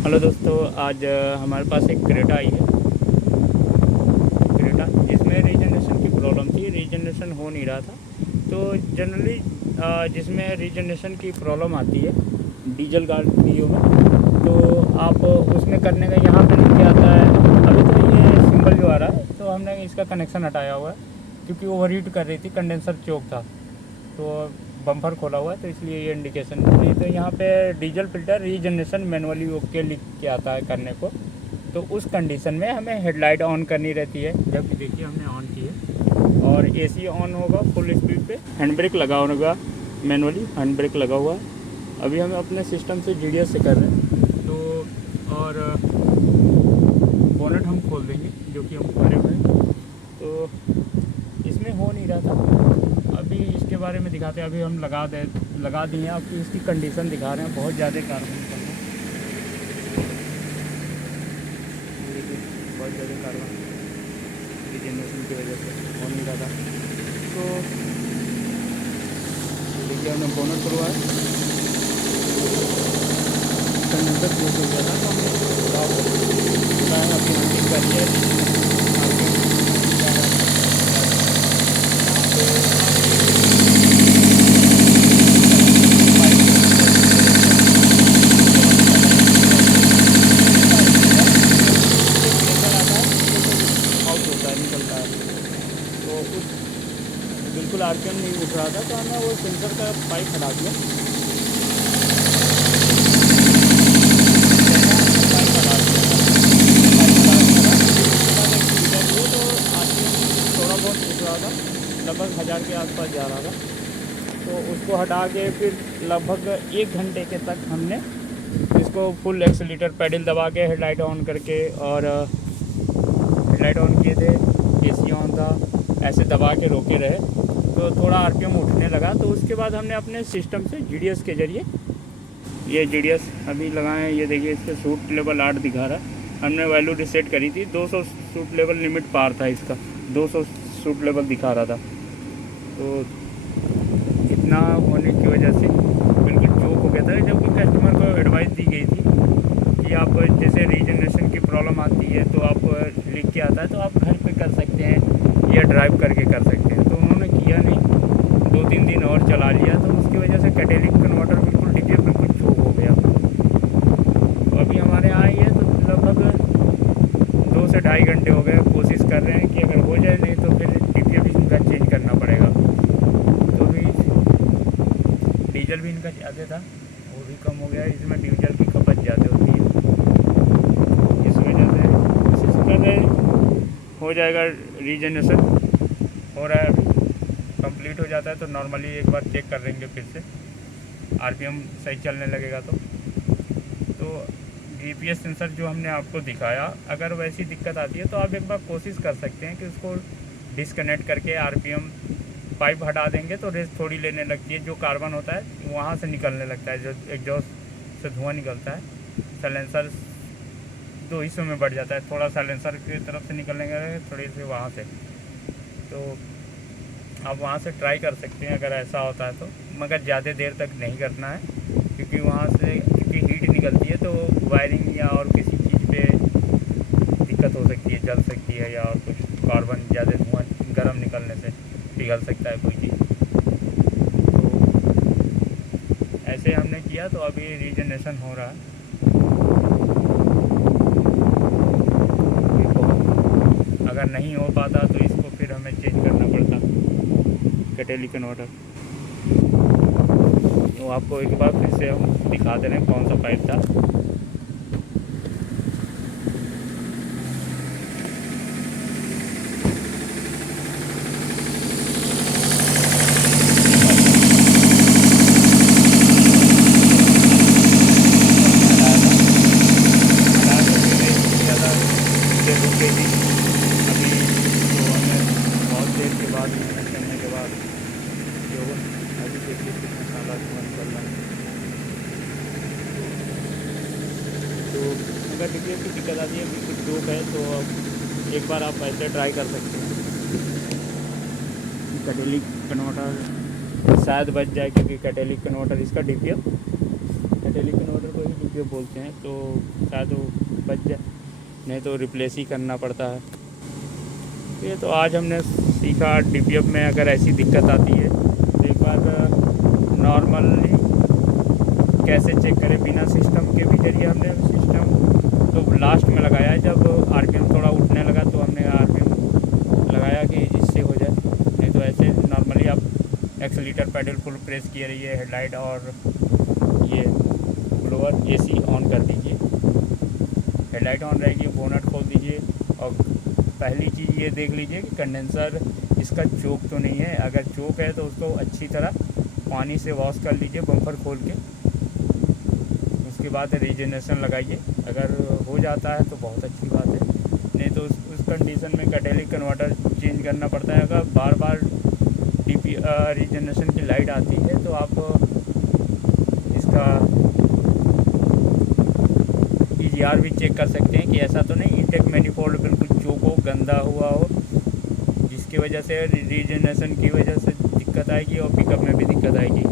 Hello दोस्तों, आज हमारे पास एक क्रेटा आई है। क्रेटा जिसमें रीजनरेशन की प्रॉब्लम थी, रीजनरेशन हो नहीं रहा था। तो जनरली जिसमें रीजनरेशन की प्रॉब्लम आती है डीजल गाड़ियों में, तो आप उसमें करने का यहाँ पे लिख के आता है। अभी तो ये सिंबल जो आ रहा है, तो हमने इसका कनेक्शन हटाया हुआ है क्योंकि ओवर हीट कर रही थी, कंडेंसर चोक था, तो बम्पर खोला हुआ है, तो इसलिए ये इंडिकेशन नहीं। तो यहाँ पे diesel filter regeneration manually okay लिख के आता है करने को। तो उस कंडीशन में हमें हेडलाइट ऑन करनी रहती है, जबकि देखिए हमने ऑन की है। और एसी ऑन होगा फुल स्पीड पे, हैंड ब्रेक लगा होगा, मैनुअली हैंड ब्रेक लगा हुआ है। अभी हम अपने सिस्टम से जीडीएस से कर रहे हैं। तो और बोनट हम खोल देंगे, जो कि हम खोले हुए हैं। तो इसमें हो नहीं रहा था। अभी इसके बारे में दिखाते हैं। अभी हम लगा दिए हैं। आपकी इसकी कंडीशन दिखा रहे हैं, बहुत ज़्यादा कार्बन निकल रहा है। देखिए बहुत ज़्यादा कार्बन रीजनरेशन की वजह से हो नहीं रहा था। तो देखिए हमने बोनट करवा है, कंडेंसर चेक हो गया था, तो हमने अभी हंटिंग कर लिया है। आउट होता है, निकलता है। तो उस बिल्कुल आरपीएम नहीं उठ रहा था, तो हमने वो सेंसर का पाइप हटा दिया। पाइप हटा दिया तो आरपीएम थोड़ा बहुत उठ रहा था, लगभग 1000 के आसपास जा रहा था। तो उसको हटा के फिर लगभग 1 घंटे के तक हमने इसको फुल एक्सीलेटर पेडल दबा के हेडलाइट ऑन करके, और हेडलाइट ऑन किए थे, एसी ऑन था, ऐसे दबा के रोके रहे। तो थोड़ा आरपीएम उठने लगा। तो उसके बाद हमने अपने सिस्टम से जीडीएस के ज़रिए, ये जीडीएस अभी लगाए हैं, ये देखिए इसके सूट लेवल 8 दिखा रहा है। हमने वैल्यू रिसेट करी थी, 200 सूट लेवल लिमिट पार था इसका, 200 सूट लेवल दिखा रहा था। तो इतना होने की वजह से बिल्कुल चोक हो गया था। जबकि कस्टमर को एडवाइस दी गई थी कि आप जैसे रीजनरेशन की प्रॉब्लम आती है तो आप लिख के आता है, तो आप घर पे कर सकते हैं या ड्राइव करके कर सकते हैं। तो उन्होंने किया नहीं, 2-3 दिन और चला लिया। तो उसकी वजह से कैटेलिक कन्वर्टर बिल्कुल डीजे बिल्कुल चोक हो गया। तो अभी हमारे यहाँ आई है, तो लगभग 2 से ढाई घंटे हो गए। कोशिश कर रहे हैं कि अगर हो जाए, नहीं तो फिर डीपीएफ इनका चेंज करना पड़ेगा। तो भी डीजल भी इनका ज़्यादा था, वो भी कम हो गया है। इसमें डीजल की खपत ज़्यादा होती है, इस वजह से कोशिश कर रहे हैं हो जाएगा। रीजनरेशन हो रहा है, अभी कंप्लीट हो जाता है तो नॉर्मली एक बार चेक कर लेंगे फिर से, आरपीएम सही चलने लगेगा। तो जीपीएस सेंसर जो हमने आपको दिखाया, अगर वैसी दिक्कत आती है तो आप एक बार कोशिश कर सकते हैं कि उसको डिसकनेक्ट करके आरपीएम पाइप हटा देंगे तो रेस थोड़ी लेने लगती है। जो कार्बन होता है वहाँ से निकलने लगता है, जो एग्जॉस्ट से धुआं निकलता है। साइलेंसर 2 हिस्सों में बढ़ जाता है, थोड़ा साइलेंसर की तरफ से निकलने लगे, थोड़ी से वहाँ से। तो आप वहाँ से ट्राई कर सकते हैं अगर ऐसा होता है तो, मगर ज़्यादा देर तक नहीं करना है, क्योंकि वहाँ से क्योंकि हीट निकलती है तो वायरिंग या और किसी चीज़ पे दिक्कत हो सकती है, जल सकती है, या और कुछ कार्बन ज़्यादा धुआं गर्म निकलने से पिघल सकता है कोई चीज़। तो ऐसे हमने किया, तो अभी रीजनरेशन हो रहा है। अगर नहीं हो पाता तो इसको फिर हमें चेंज करना पड़ता कैटेलिक कन्वर्टर। तो आपको एक बार फिर से हम दिखा दे रहे हैं कौन सा पाइप था। रुक गई थी अभी, तो हमें बहुत देर के बाद कनेक्ट करने के बाद जो अभी देखिए कितना सारा धुआं निकल रहा है। तो अगर डीपीएफ की दिक्कत आती है, बिल्कुल चोक है, तो एक बार आप ऐसे ट्राई कर सकते हैं। कैटेलिक कन्वर्टर शायद बच जाए, क्योंकि कैटेलिक कन्वर्टर इसका डीपीएफ, कैटेलिक कन्वर्टर को ही डीपीएफ के बोलते हैं, तो शायद वो बच जाए, नहीं तो रिप्लेस ही करना पड़ता है। ये तो आज हमने सीखा DPF में अगर ऐसी दिक्कत आती है तो एक बार नॉर्मली कैसे चेक करें बिना सिस्टम के भी जरिए। हमने सिस्टम तो लास्ट में लगाया है, जब RPM थोड़ा उठने लगा तो हमने RPM लगाया कि जिससे हो जाए, नहीं तो ऐसे नॉर्मली आप एक्सीलेटर पेडल फुल प्रेस किए रहिए, हेडलाइट और ये ब्लोअर AC ऑन कर दीजिए। हेडलाइट ऑन रहेगी, बोनट खोल दीजिए और पहली चीज़ ये देख लीजिए कि कंडेंसर इसका चोक तो नहीं है। अगर चोक है तो उसको अच्छी तरह पानी से वॉश कर लीजिए बम्पर खोल के, उसके बाद रीजनरेशन लगाइए। अगर हो जाता है तो बहुत अच्छी बात है, नहीं तो उस कंडीशन में कैटेलिक कन्वर्टर चेंज करना पड़ता है। अगर बार बार रीजनरेशन की लाइट आती है तो आप इसका EGR भी चेक कर सकते हैं कि ऐसा तो नहीं इंटेक मैनिफोल्ड बिल्कुल चोक हो, गंदा हुआ हो, जिसकी वजह से रीजनरेशन की वजह से दिक्कत आएगी और पिकअप में भी दिक्कत आएगी।